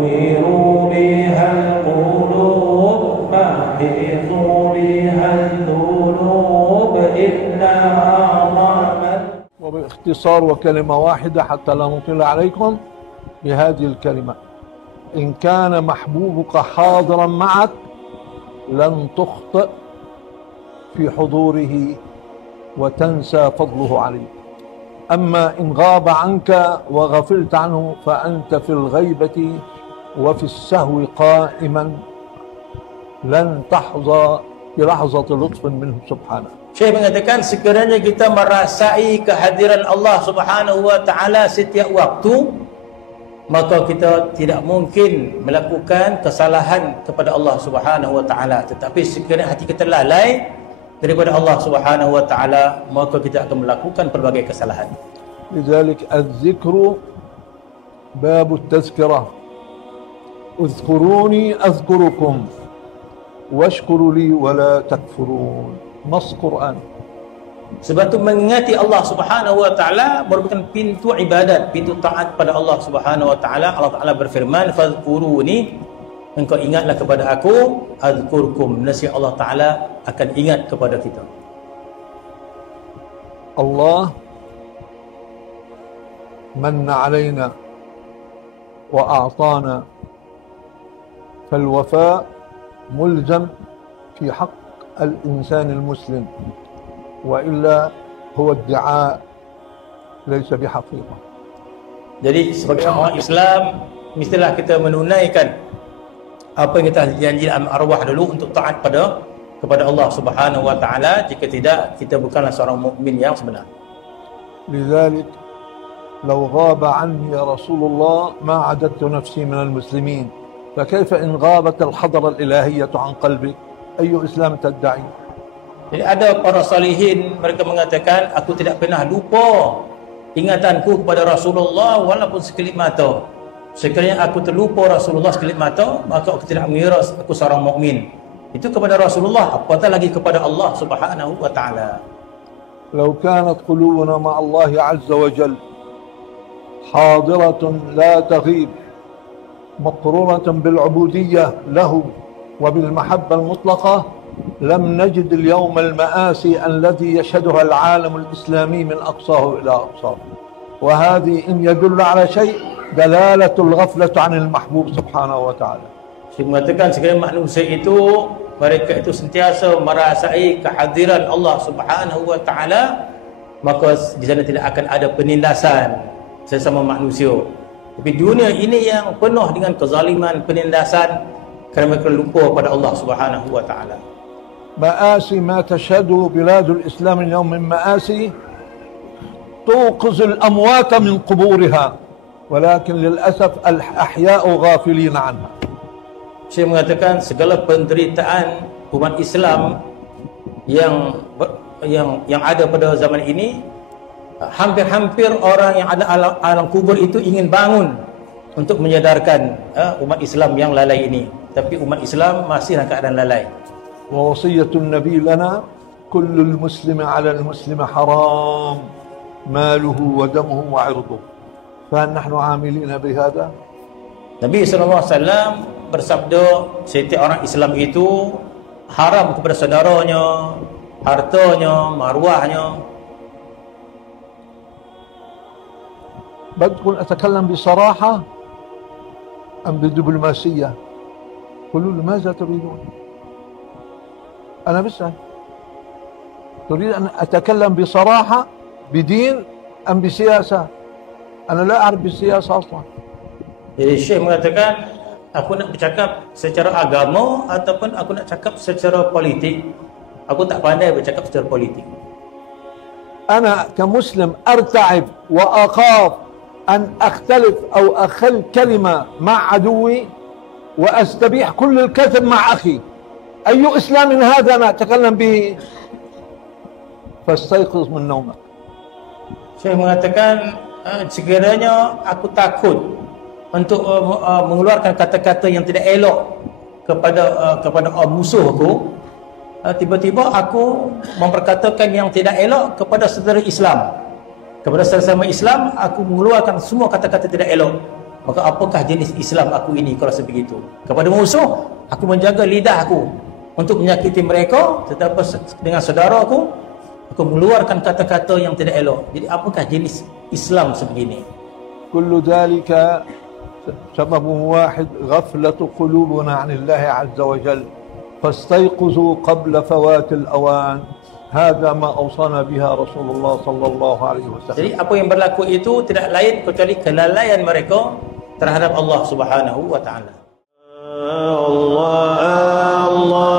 نور بها القلوب محيط بها الذنوب إلا أعظم. وباختصار وكلمة واحدة حتى لا نطيل عليكم بهذه الكلمة: إن كان محبوبك حاضرا معك لن تخطئ في حضوره وتنسى فضله عليك. أما إن غاب عنك وغفلت عنه فأنت في الغيبة وفي السهو قائما لن تحظى بلحظة لطف منه سبحانه. Syekh mengatakan sekiranya kita merasai kehadiran Allah Subhanahu wa taala setiap waktu, maka kita tidak mungkin melakukan kesalahan kepada Allah Subhanahu wa taala. Tetapi sekiranya hati kita lalai daripada Allah Subhanahu wa taala, maka kita akan melakukan pelbagai kesalahan. لذلك الذكر باب التذكرة. اذكروني أذكركم واشكروا لي ولا تكفرون. نص قرآن. Sebab itu mengingati Allah Subhanahu wa taala merupakan pintu ibadat, pintu taat pada Allah Subhanahu wa taala. Allah Taala berfirman, "Fadhkuruni", engkau ingatlah kepada aku, azkurkum, nasihat Allah Taala akan ingat kepada kita. Allah من علينا وأعطانا، فالوفاء ملزم في حق الإنسان المسلم، وإلا هو ادعاء ليس بحقيقة. Jadi sebagai orang Islam, mestilah kita menunaikan apa yang kita janji dalam arwah dulu untuk taat kepada Allah Subhanahu wa taala. Jika tidak, kita bukanlah seorang mukmin yang sebenar. لذلك لو غاب عني يا رسول الله ما عددت نفسي من المسلمين، فكيف إن غابت الحضرة الإلهية عن قلبك؟ أي إسلام تدعي؟ Jadi ada para salihin, mereka mengatakan, aku tidak pernah lupa ingatanku kepada Rasulullah walaupun sekelip mata. Sekiranya aku terlupa Rasulullah sekelip mata, maka aku tidak mengira aku seorang mukmin. Itu kepada Rasulullah, apatah lagi kepada Allah Subhanahu wa taala. لو كانت قلوبنا مع الله عز وجل حاضرة لا تغيب مقرونة بالعبودية له وبالمحبة المطلقة لم نجد اليوم المآسي الذي يشهدها العالم الإسلامي من أقصاه إلى أقصاه. وهذه إن يدل على شيء دلالة الغفلة عن المحبوب سبحانه وتعالى. Saya mengatakan sekiranya manusia itu, mereka itu sentiasa merasai kehadiran Allah Subhanahu wa taala, maka di sana tidak akan ada penindasan sesama manusia. Tapi dunia ini yang penuh dengan kezaliman, penindasan, kerana mereka lupa pada Allah Subhanahu wa taala. مآسي ما تشهده بلاد الإسلام اليوم من مآسي توقظ الأموات من قبورها، ولكن للأسف الأحياء غافلين عنها. Saya mengatakan segala penderitaan umat Islam yang ada pada zaman ini, hampir-hampir orang yang ada alam kubur itu ingin bangun untuk menyadarkan umat Islam yang lalai ini. Tapi umat Islam masih dalam keadaan lalai. ووصية النبي لنا كل المسلم على المسلم حرام ماله ودمه وعرضه، فهل نحن عاملين بهذا؟ Nabi SAW bersabda, setiap orang Islam itu haram kepada saudaranya, hartanya, maruahnya. بدكم أتكلم بصراحة أم بدبلوماسية؟ قولوا لي ماذا تريدون؟ أنا بسأل، تريد أن أتكلم بصراحة بدين أم بسياسة؟ أنا لا أعرف بالسياسة أصلا. Jadi Syekh mengatakan, aku nak bercakap secara agama ataupun aku nak cakap secara politik. Aku tak pandai bercakap secara politik. أنا كمسلم أرتعب وأخاف أن أختلف أو أخل كلمة مع عدوي وأستبيح كل الكذب مع أخي. أي إسلام هذا أنا أتكلم به؟ فاستيقظ من نومك. Syekh mengatakan, sekiranya aku takut untuk mengeluarkan kata-kata yang tidak elok kepada musuhku, tiba-tiba aku memperkatakan yang tidak elok kepada saudara Islam, kepada sesama Islam, aku mengeluarkan semua kata-kata tidak elok, Maka apakah jenis Islam aku ini kalau sebegitu? Kepada musuh, aku menjaga lidah aku untuk menyakiti mereka, tetapi dengan saudara aku mengeluarkan kata-kata yang tidak elok. Jadi apakah jenis Islam sebegini? كل ذلك سبب واحد غفلة قلوبنا عن الله عز وجل فاستيقظوا قبل فوات الأوان هذا ما أوصانا بها رسول الله صلى الله عليه وسلم. Jadi apa yang berlaku itu tidak lain kecuali kelalaian mereka terhadap Allah Subhanahu wa taala. Allah